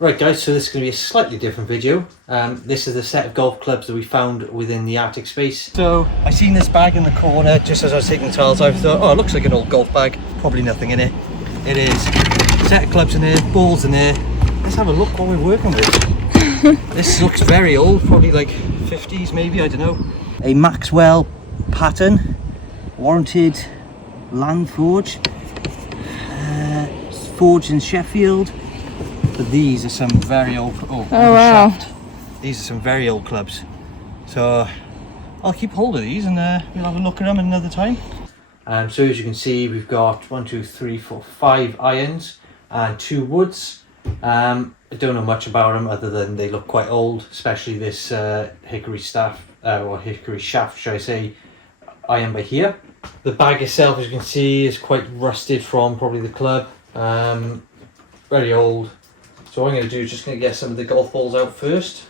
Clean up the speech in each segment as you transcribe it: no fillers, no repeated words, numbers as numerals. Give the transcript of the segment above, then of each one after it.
Right guys, so this is going to be a slightly different video. This is the set of golf clubs that we found within the attic space. So I seen this bag in the corner just as I was taking the tiles out. I thought, oh, it looks like an old golf bag. Probably nothing in it. It is. Set of clubs in there, balls in there. Let's have a look what we're working with. This looks very old, probably like 50s maybe, I don't know. A Maxwell pattern, warranted land forge, forged in Sheffield. But these are some very old. Oh wow! Shaft. These are some very old clubs. So I'll keep hold of these and we'll have a look at them another time. So as you can see, we've got 1, 2, 3, 4, 5 irons and 2 woods. I don't know much about them other than they look quite old, especially this hickory staff or hickory shaft, should I say, iron by here. The bag itself, as you can see, is quite rusted from probably the club. Very old. So what I'm going to do is just going to get some of the golf balls out first.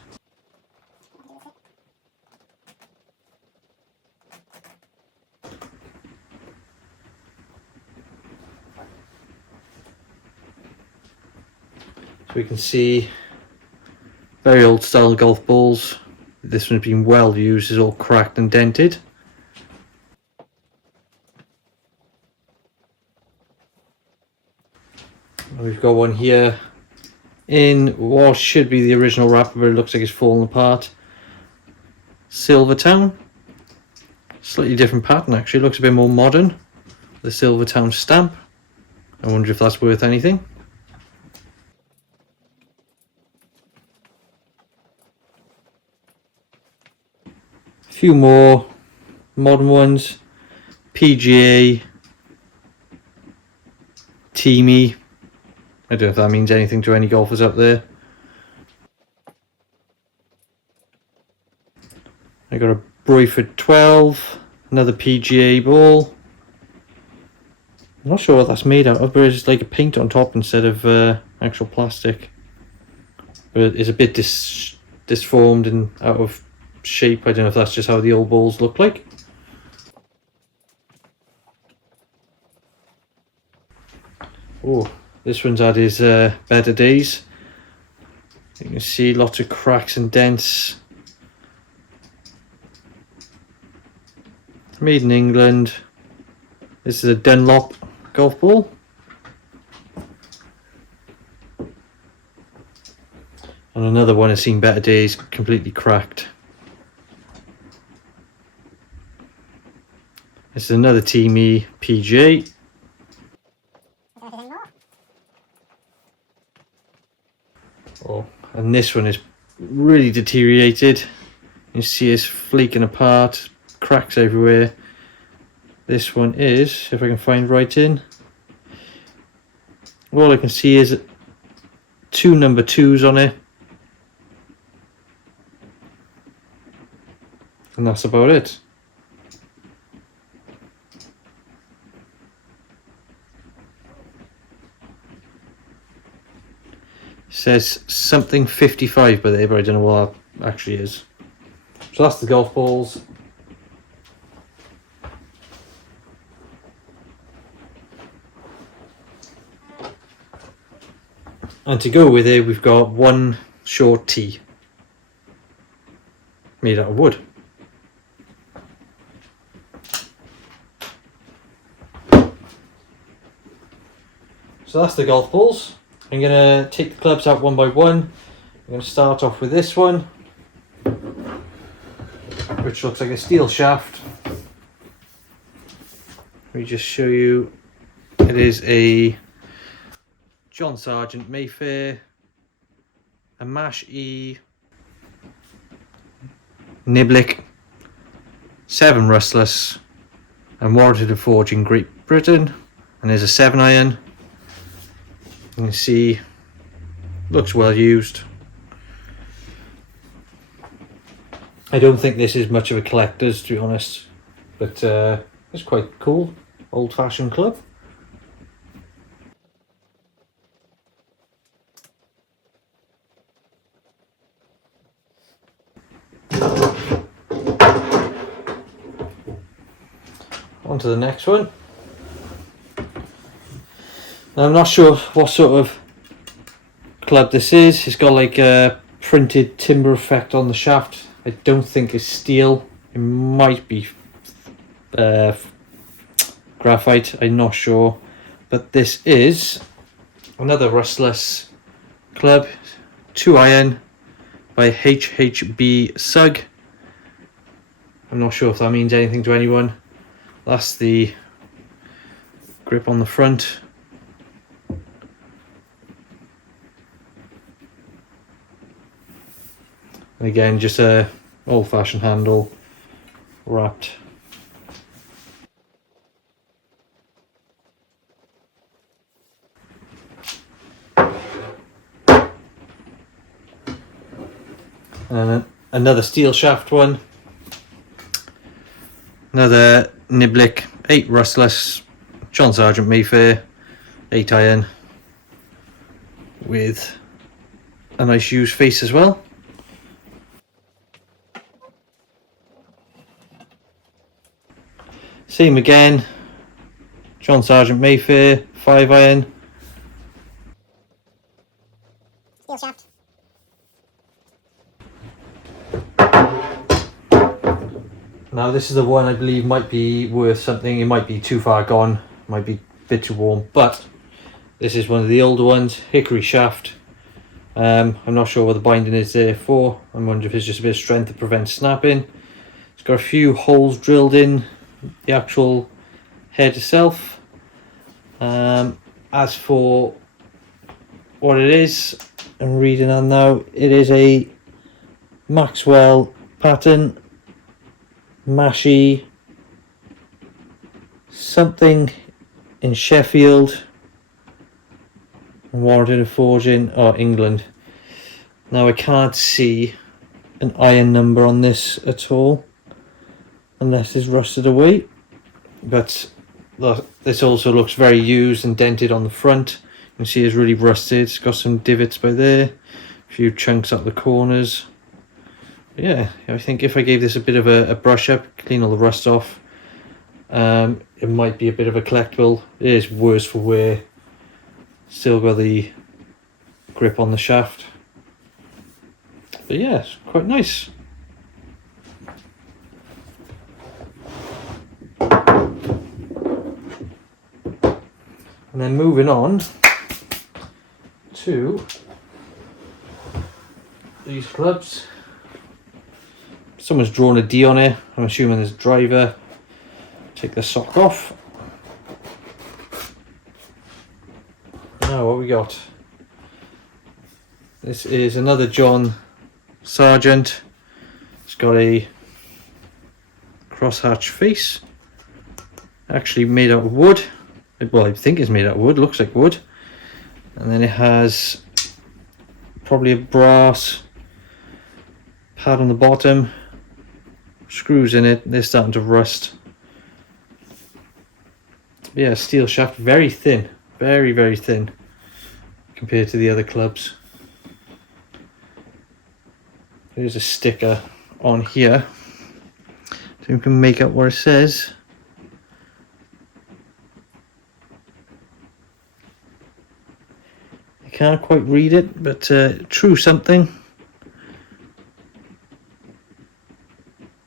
So we can see very old style golf balls. This one's been well used, is all cracked and dented. We've got one here in what should be the original wrapper, but it looks like it's fallen apart. Silvertown. Slightly different pattern actually, looks a bit more modern. The Silvertown stamp. I wonder if that's worth anything. A few more modern ones. p.g.a, teamy. I don't know if that means anything to any golfers up there. I got a Broyford 12, another p.g.a ball. I'm not sure what that's made out of, but it's like a paint on top instead of actual plastic. But it's a bit disformed and out of shape. I don't know if that's just how the old balls look like. Oh. This one's had his better days. You can see lots of cracks and dents. Made in England. This is a Dunlop golf ball. And another one has seen better days, completely cracked. This is another teamy p.g.a. Oh, and this one is really deteriorated. You see it's flaking apart, cracks everywhere. This one is, if I can find right in, all I can see is 2 number 2s on it, and that's about it. Says something 55 by there, but I don't know what that actually is. So that's the golf balls. And to go with it, we've got one short tee made out of wood. So that's the golf balls. I'm going to take the clubs out one by one. I'm going to start off with this one, which looks like a steel shaft. Let me just show you. It is a John Sargent Mayfair, a Mash E Niblick, 7 rustless, and warranted and forged in Great Britain. And there's a 7 iron. You can see, looks well used. I don't think this is much of a collector's, to be honest, but it's quite cool, old-fashioned club. On to the next one. I'm not sure what sort of club this is. It's got like a printed timber effect on the shaft. I don't think it's steel. It might be graphite, I'm not sure. But this is another rustless club, 2 iron by h.h.b.sugg. I'm not sure if that means anything to anyone. That's the grip on the front. And again, just a old-fashioned handle wrapped. And another steel shaft one. Another Niblick 8 rustless John Sergeant Mayfair 8 iron with a nice used face as well. Same again, John Sergeant Mayfair 5 iron. Steel shaft. Now this is the one I believe might be worth something. It might be too far gone, might be a bit too warm, but this is one of the older ones, hickory shaft. I'm not sure what the binding is there for. I'm wondering if it's just a bit of strength to prevent snapping. It's got a few holes drilled in the actual head itself. As for what it is, I'm reading on now, it is a Maxwell pattern, Mashy something in Sheffield, warranted and forging, or England. Now I can't see an iron number on this at all, unless it's rusted away. But look, this also looks very used and dented on the front. You can see it's really rusted. It's got some divots by there, a few chunks at the corners. Yeah, I think if I gave this a bit of a brush up, clean all the rust off, it might be a bit of a collectible. It is worse for wear. Still got the grip on the shaft. But yeah, it's quite nice. And then moving on to these clubs. Someone's drawn a D on it. I'm assuming there's a driver. Take the sock off. Now what we got? This is another John Sergeant. It's got a crosshatch face. Actually made out of wood. Well, I think it's made out of wood. Looks like wood. And then it has probably a brass pad on the bottom. Screws in it. They're starting to rust. Yeah, steel shaft, very thin, very, very thin compared to the other clubs. There's a sticker on here so you can make out what it says. I can't quite read it, but true something.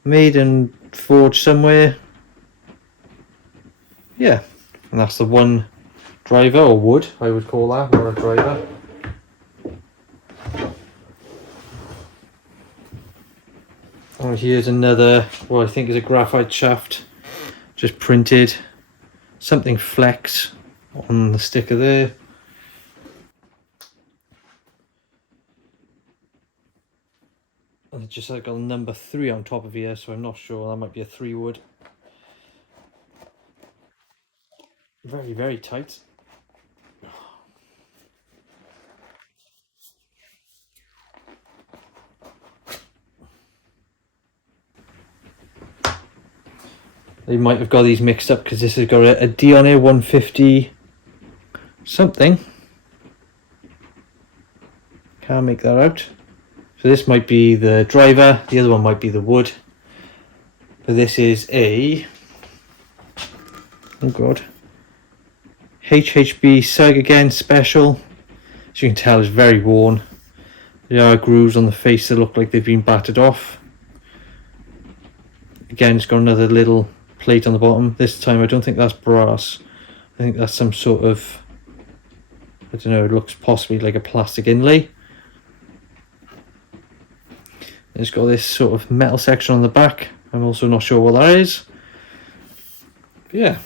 Made and forged somewhere. Yeah, and that's the one driver, or wood, I would call that, not a driver. Oh, here's another, what I think is a graphite shaft, just printed, something flex on the sticker there. And it's just like a number 3 on top of here, so I'm not sure, that might be a 3 wood. Very, very tight. They might have got these mixed up because this has got a D on it, 150 something. Can't make that out. So this might be the driver, the other one might be the wood. But this is a, oh god, h.h.b.sugg again, special. As you can tell, it's very worn. There are grooves on the face that look like they've been battered off. Again, it's got another little plate on the bottom. This time I don't think that's brass. I think that's some sort of, I don't know, it looks possibly like a plastic inlay. It's got this sort of metal section on the back. I'm also not sure what that is. But yeah.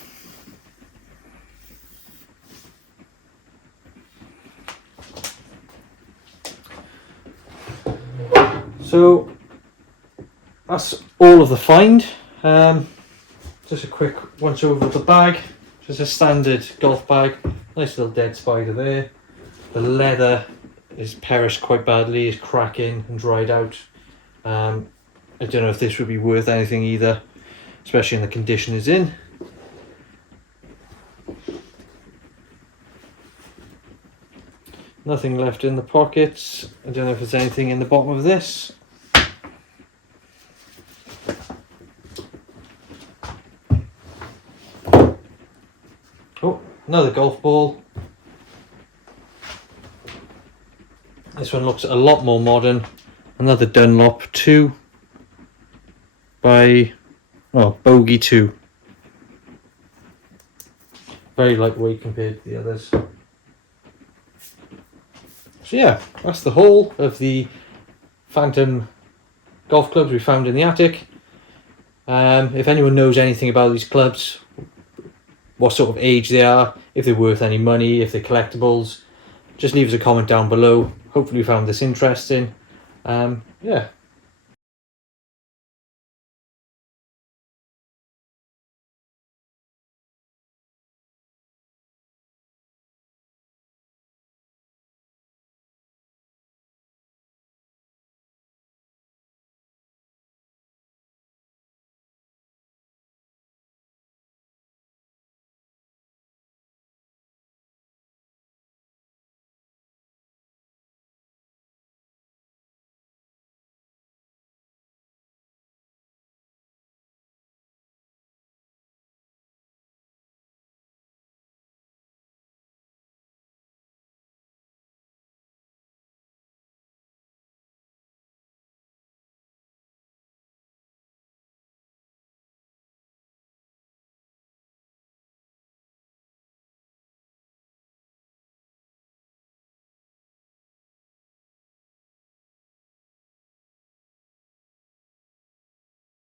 So that's all of the find. Just a quick once over of the bag. Just a standard golf bag. Nice little dead spider there. The leather is perished quite badly, is cracking and dried out. I don't know if this would be worth anything either, especially in the condition it's in. Nothing left in the pockets. I don't know if there's anything in the bottom of this. Oh, another golf ball. This one looks a lot more modern. Another Dunlop 2 by, well, Bogey 2. Very lightweight compared to the others. So yeah, that's the whole of the Phantom golf clubs we found in the attic. If anyone knows anything about these clubs, what sort of age they are, if they're worth any money, if they're collectibles, just leave us a comment down below. Hopefully you found this interesting. Yeah,